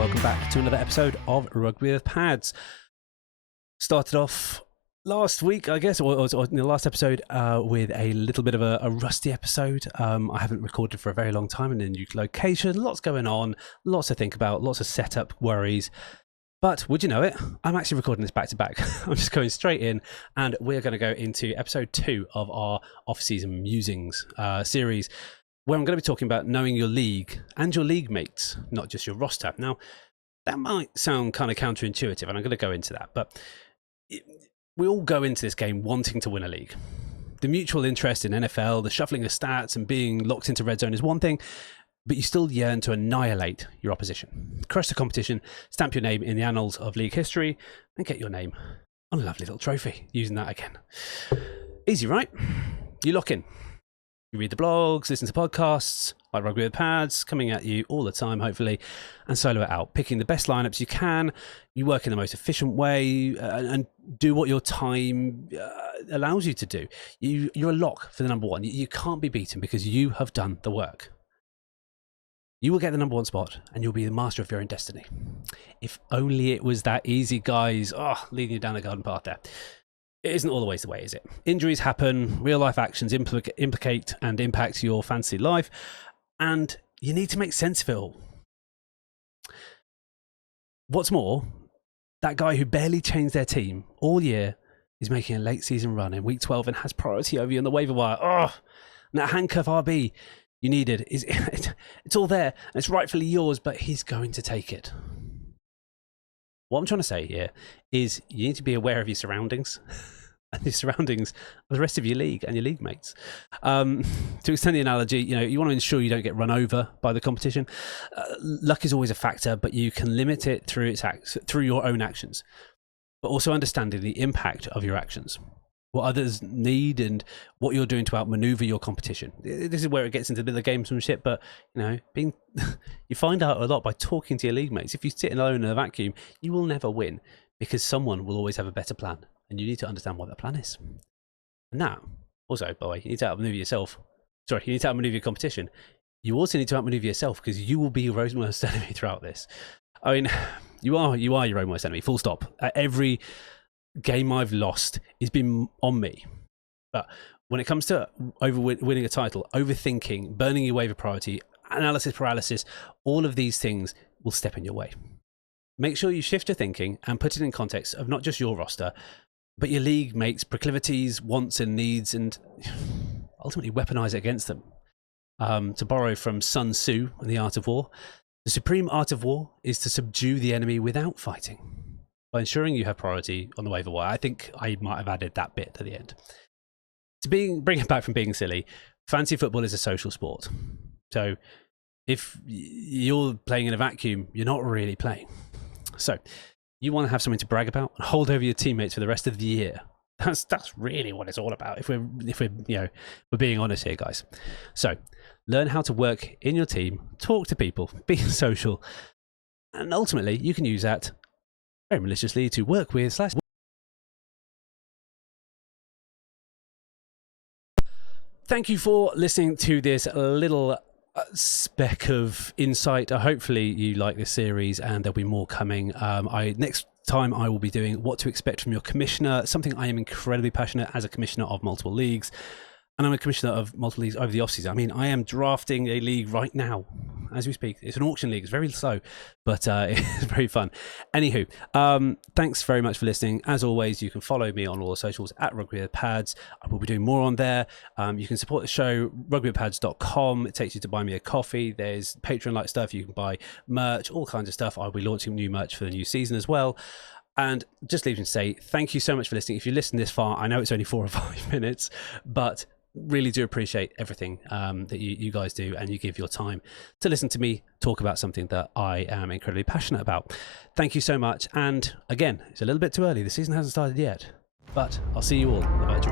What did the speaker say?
welcome back to another episode of Rugby with Pads. Started off last week, I guess, or in the last episode, with a little bit of a rusty episode. I haven't recorded for a very long time in a new location, lots going on, lots to think about, lots of setup worries. But would you know it, I'm actually recording this back to back. I'm just going straight in, and we're going to go into episode 2 of our off-season musings series, where I'm going to be talking about knowing your league and your league mates, not just your roster. Now, that might sound kind of counterintuitive, and I'm going to go into that, but we all go into this game wanting to win a league. The mutual interest in NFL, the shuffling of stats and being locked into red zone is one thing, but you still yearn to annihilate your opposition. Crush the competition, stamp your name in the annals of league history, and get your name on a lovely little trophy, using that again. Easy, right? You lock in. You read the blogs, listen to podcasts, like Rugby with Pads, coming at you all the time, hopefully, and solo it out, picking the best lineups you can. You work in the most efficient way and do what your time allows you to do. You're a lock for the number one. You can't be beaten because you have done the work. You will get the number one spot and you'll be the master of your own destiny. If only it was that easy, guys. Oh, leading you down the garden path there. It isn't always the way, is it? Injuries happen, real life actions implicate and impact your fantasy life, and you need to make sense of it all. What's more, that guy who barely changed their team all year is making a late season run in week 12 and has priority over you on the waiver wire. Oh, and that handcuff RB you needed, it's all there, and it's rightfully yours, but he's going to take it. What I'm trying to say here is you need to be aware of your surroundings and the surroundings of the rest of your league and your league mates. To extend the analogy, you want to ensure you don't get run over by the competition. Luck is always a factor, but you can limit it through your own actions, but also understanding the impact of your actions, what others need and what you're doing to outmaneuver your competition. This is where it gets into a bit of the gamesmanship, but you find out a lot by talking to your league mates. If you sit alone in a vacuum, you will never win because someone will always have a better plan, and you need to understand what that plan is. And that, also, by the way, you need to outmaneuver yourself. Sorry, you need to outmaneuver your competition. You also need to outmaneuver yourself because you will be your own worst enemy throughout this. I mean, you are your own worst enemy, full stop. Every game I've lost has been on me, but when it comes to winning a title, overthinking, burning your waiver priority, analysis paralysis, all of these things will step in your way. Make sure you shift your thinking and put it in context of not just your roster, but your league mates' proclivities, wants and needs, and ultimately weaponize it against them. To borrow from Sun Tzu in The Art of War, the supreme art of war is to subdue the enemy without fighting. By ensuring you have priority on the waiver wire. I think I might have added that bit at the end. Bring it back from being silly, fantasy football is a social sport. So if you're playing in a vacuum, you're not really playing. So you want to have something to brag about and hold over your teammates for the rest of the year. That's really what it's all about. If we're being honest here, guys. So learn how to work in your team, talk to people, be social, and ultimately you can use that very maliciously to work with / Thank you for listening to this little speck of insight. Hopefully you like this series and there'll be more coming. Next time I will be doing what to expect from your commissioner, something I am incredibly passionate as a commissioner of multiple leagues. And I'm a commissioner of multiple leagues over the off-season. I mean, I am drafting a league right now as we speak. It's an auction league. It's very slow, but it's very fun. Anywho, thanks very much for listening. As always, you can follow me on all the socials at Rugby with Pads. I will be doing more on there. You can support the show, rugbywithpads.com. It takes you to buy me a coffee. There's Patreon-like stuff. You can buy merch, all kinds of stuff. I'll be launching new merch for the new season as well. And just leave me to say thank you so much for listening. If you listen this far, I know it's only 4 or 5 minutes, but really do appreciate everything that you guys do, and you give your time to listen to me talk about something that I am incredibly passionate about. Thank you so much. And again, it's a little bit too early. The season hasn't started yet, but I'll see you all in the virtual